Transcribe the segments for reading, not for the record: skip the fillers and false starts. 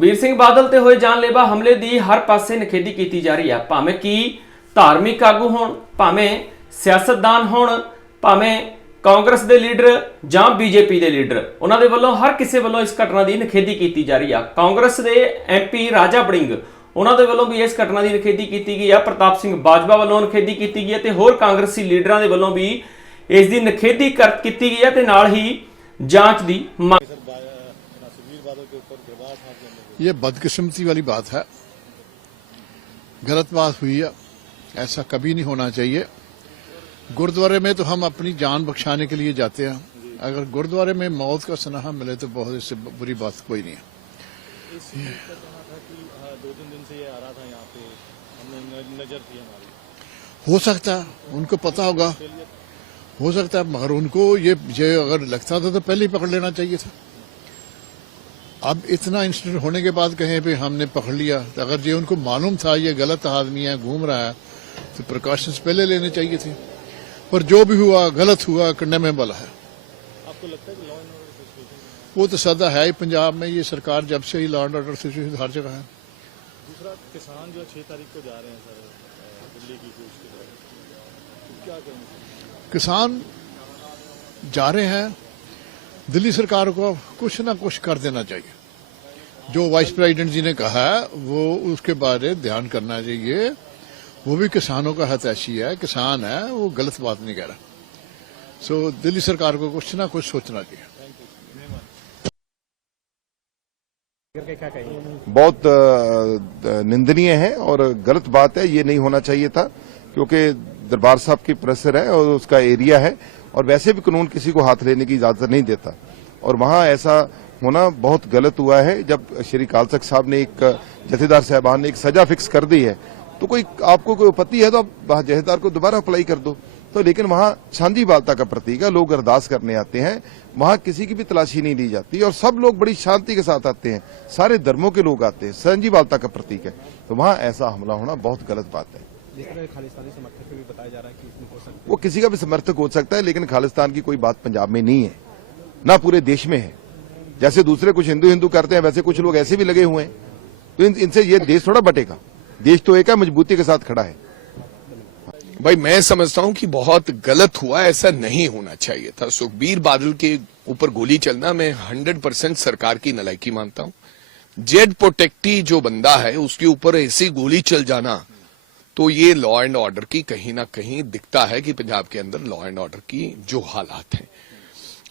ਸੁਖਬੀਰ ਸਿੰਘ ਬਾਦਲ ਤੇ ਹੋਏ ਜਾਨਲੇਵਾ ਹਮਲੇ ਦੀ ਹਰ ਪਾਸੇ ਨਿਖੇਧੀ ਕੀਤੀ ਜਾ ਰਹੀ ਹੈ। ਭਾਵੇਂ ਕਿ ਧਾਰਮਿਕ ਆਗੂ ਹੋਣ, ਭਾਵੇਂ ਸਿਆਸਤਦਾਨ ਹੋਣ, ਭਾਵੇਂ ਕਾਂਗਰਸ ਦੇ ਲੀਡਰ ਜਾਂ ਬੀਜੇਪੀ ਦੇ ਲੀਡਰ, ਉਹਨਾਂ ਦੇ ਵੱਲੋਂ ਹਰ ਕਿਸੇ ਵੱਲੋਂ ਇਸ ਘਟਨਾ ਦੀ ਨਿਖੇਧੀ ਕੀਤੀ ਜਾ ਰਹੀ ਹੈ। ਕਾਂਗਰਸ ਦੇ ਐਮਪੀ ਰਾਜਾ ਵੜਿੰਗ, ਉਹਨਾਂ ਦੇ ਵੱਲੋਂ ਵੀ ਇਸ ਘਟਨਾ ਦੀ ਨਿਖੇਧੀ ਕੀਤੀ ਗਈ ਹੈ। ਪ੍ਰਤਾਪ ਸਿੰਘ ਬਾਜਵਾ ਵੱਲੋਂ ਨਿਖੇਧੀ ਕੀਤੀ ਗਈ ਹੈ ਤੇ ਹੋਰ ਕਾਂਗਰਸੀ ਲੀਡਰਾਂ ਦੇ ਵੱਲੋਂ ਵੀ ਇਸ ਦੀ ਨਿਖੇਧੀ ਕੀਤੀ ਗਈ ਹੈ ਤੇ ਨਾਲ ਹੀ ਜਾਂਚ ਦੀ ਮੰਗ। ये बदकिस्मती वाली बात है, गलत बात हुई है, ऐसा कभी नहीं होना चाहिए। गुरुद्वारे में तो हम अपनी जान बख्शाने के लिए जाते हैं, अगर गुरुद्वारे में मौत का सनाहा मिले तो बहुत इससे बुरी बात कोई नहीं है। 2-3 दिन से ये आ रहा था यहाँ पे, हमने नजर थी हमारी। हो सकता है उनको पता होगा, हो सकता है, मगर उनको ये अगर लगता था तो पहले ही पकड़ लेना चाहिए था। अब इतना इंसिडेंट होने के बाद कहीं पे हमने पकड़ लिया, तो अगर ये उनको मालूम था ये गलत आदमी है, घूम रहा है, तो प्रिकॉशंस पहले लेने चाहिए थे। पर जो भी हुआ गलत हुआ, कंडेमेबल है। आपको लगता है कि लॉ एंड ऑर्डर सिचुएशन वो तो सदा है ही पंजाब में, ये सरकार जब से ही लॉ एंड ऑर्डर सिचुएशन हर जगह है। दूसरा, किसान जो 6 तारीख को जा रहे हैं सर दिल्ली की कूच की तरफ, तो क्या करेंगे? किसान जा रहे हैं, दिल्ली सरकार को कुछ ना कुछ कर देना चाहिए। जो वाइस प्रेसिडेंट जी ने कहा है वो उसके बारे ध्यान करना चाहिए। वो भी किसानों का हितैषी है, किसान है, वो गलत बात नहीं कह रहा। सो दिल्ली सरकार को कुछ ना कुछ सोचना चाहिए। बहुत निंदनीय है और गलत बात है, ये नहीं होना चाहिए था, क्योंकि दरबार साहब की प्रेशर है और उसका एरिया है और वैसे भी कानून किसी को हाथ लेने की इजाजत नहीं देता और वहां ऐसा होना बहुत गलत हुआ है। जब श्री अकाल तख्त साहब ने एक जथेदार साहबान ने एक सजा फिक्स कर दी है तो कोई आपको कोई आपत्ति है तो आप जथेदार को दोबारा अप्लाई कर दो। तो लेकिन वहां सांझीवालता का प्रतीक है, लोग अरदास करने आते हैं, वहां किसी की भी तलाशी नहीं ली जाती और सब लोग बड़ी शांति के साथ आते हैं, सारे धर्मों के लोग आते हैं, सांझीवालता का प्रतीक है। तो वहां ऐसा हमला होना बहुत गलत बात है। खालिस्तानी समर्थक भी बताया जा रहा है कि इसमें हो सकता है, वो किसी का भी समर्थक हो सकता है, लेकिन खालिस्तान की कोई बात पंजाब में नहीं है, ना पूरे देश में है। जैसे दूसरे कुछ हिंदू करते हैं वैसे कुछ लोग ऐसे भी लगे हुए हैं, तो इनसे ये देश थोड़ा बटेगा। देश तो एक है, मजबूती के साथ खड़ा है। भाई मैं समझता हूं कि बहुत गलत हुआ, ऐसा नहीं होना चाहिए था। सुखबीर बादल के ऊपर गोली चलना, मैं 100% सरकार की नलायकी मानता हूं। जेड प्रोटेक्टी जो बंदा है उसके ऊपर ऐसी गोली चल जाना, तो ये लॉ एंड ऑर्डर की कहीं ना कहीं दिखता है कि पंजाब के अंदर लॉ एंड ऑर्डर की जो हालात हैं।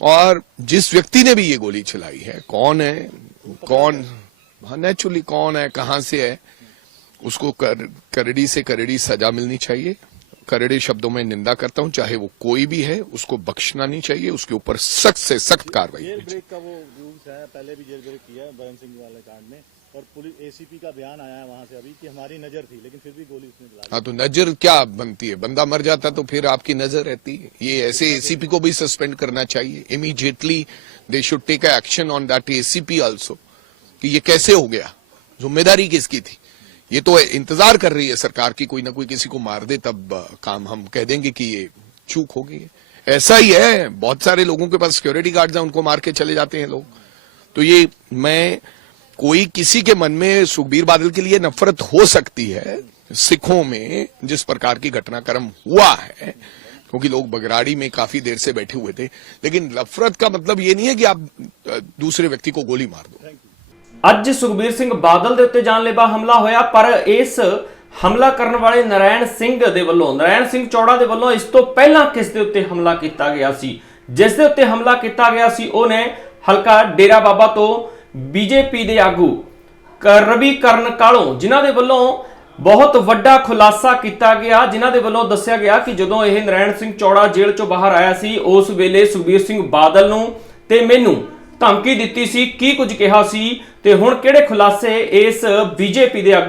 और जिस व्यक्ति ने भी ये गोली चलाई है, कौन है, कौन नेचुरली कौन है, कहां से है, उसको करड़ी से करड़ी सजा मिलनी चाहिए। करड़े शब्दों में निंदा करता हूं, चाहे वो कोई भी है, उसको बख्शना नहीं चाहिए, उसके ऊपर सख्त से सख्त कार्रवाई जेल ब्रेक का वो रूल्स है, पहले भी जेल ब्रेक किया है बरन सिंह वाले कांड में, और पुलिस एसीपी का बयान आया है वहां से अभी कि हमारी नजर थी, लेकिन फिर भी गोली उसने चला दी। हाँ, तो नजर क्या बनती है? बंदा मर जाता तो फिर आपकी नजर रहती है। ये ऐसे एसीपी को भी सस्पेंड करना चाहिए immediately. They should take action on that ACP also, कि ये कैसे हो गया, जिम्मेदारी किसकी थी। ये तो इंतजार कर रही है सरकार की कोई ना कोई किसी को मार दे, तब काम हम कह देंगे कि ये चूक हो गई है। ऐसा ही है, बहुत सारे लोगों के पास सिक्योरिटी गार्ड्स हैं, उनको मार के चले जाते हैं लोग। तो ये मैं कोई किसी के मन में सुखबीर बादल के लिए नफरत हो सकती है, सिखों में जिस प्रकार की घटनाक्रम हुआ है, क्योंकि लोग बगराड़ी में काफी देर से बैठे हुए थे, लेकिन नफरत का मतलब ये नहीं है कि आप दूसरे व्यक्ति को गोली मार दो। ਅੱਜ ਸੁਖਬੀਰ ਸਿੰਘ ਬਾਦਲ ਦੇ ਉੱਤੇ ਜਾਨਲੇਵਾ ਹਮਲਾ ਹੋਇਆ, ਪਰ ਇਸ ਹਮਲਾ ਕਰਨ ਵਾਲੇ ਨਰਾਇਣ ਸਿੰਘ ਦੇ ਵੱਲੋਂ, ਨਰਾਇਣ ਸਿੰਘ ਚੌੜਾ ਦੇ ਵੱਲੋਂ ਇਸ ਤੋਂ ਪਹਿਲਾਂ ਕਿਸ ਦੇ ਉੱਤੇ ਹਮਲਾ ਕੀਤਾ ਗਿਆ ਸੀ। ਜਿਸ ਦੇ ਉੱਤੇ ਹਮਲਾ ਕੀਤਾ ਗਿਆ ਸੀ ਉਹਨੇ ਹਲਕਾ ਡੇਰਾ ਬਾਬਾ ਤੋਂ ਬੀਜੇਪੀ ਦੇ ਆਗੂ ਰਵੀ ਕਰਨ ਕਾਲੋਂ, ਜਿਨ੍ਹਾਂ ਦੇ ਵੱਲੋਂ ਬਹੁਤ ਵੱਡਾ ਖੁਲਾਸਾ ਕੀਤਾ ਗਿਆ, ਜਿਨ੍ਹਾਂ ਦੇ ਵੱਲੋਂ ਦੱਸਿਆ ਗਿਆ ਕਿ ਜਦੋਂ ਇਹ ਨਰਾਇਣ ਸਿੰਘ ਚੌੜਾ ਜੇਲ੍ਹ ਚੋਂ ਬਾਹਰ ਆਇਆ ਸੀ, ਉਸ ਵੇਲੇ ਸੁਖਬੀਰ ਸਿੰਘ ਬਾਦਲ ਨੂੰ ਤੇ ਮੈਨੂੰ ਧਮਕੀ ਦਿੱਤੀ ਸੀ, ਕੀ ਕੁਝ ਕਿਹਾ ਸੀ ਤੇ ਹੁਣ ਕਿਹੜੇ ਖੁਲਾਸੇ ਇਸ ਬੀਜੇਪੀ ਦੇ ਆਗੂ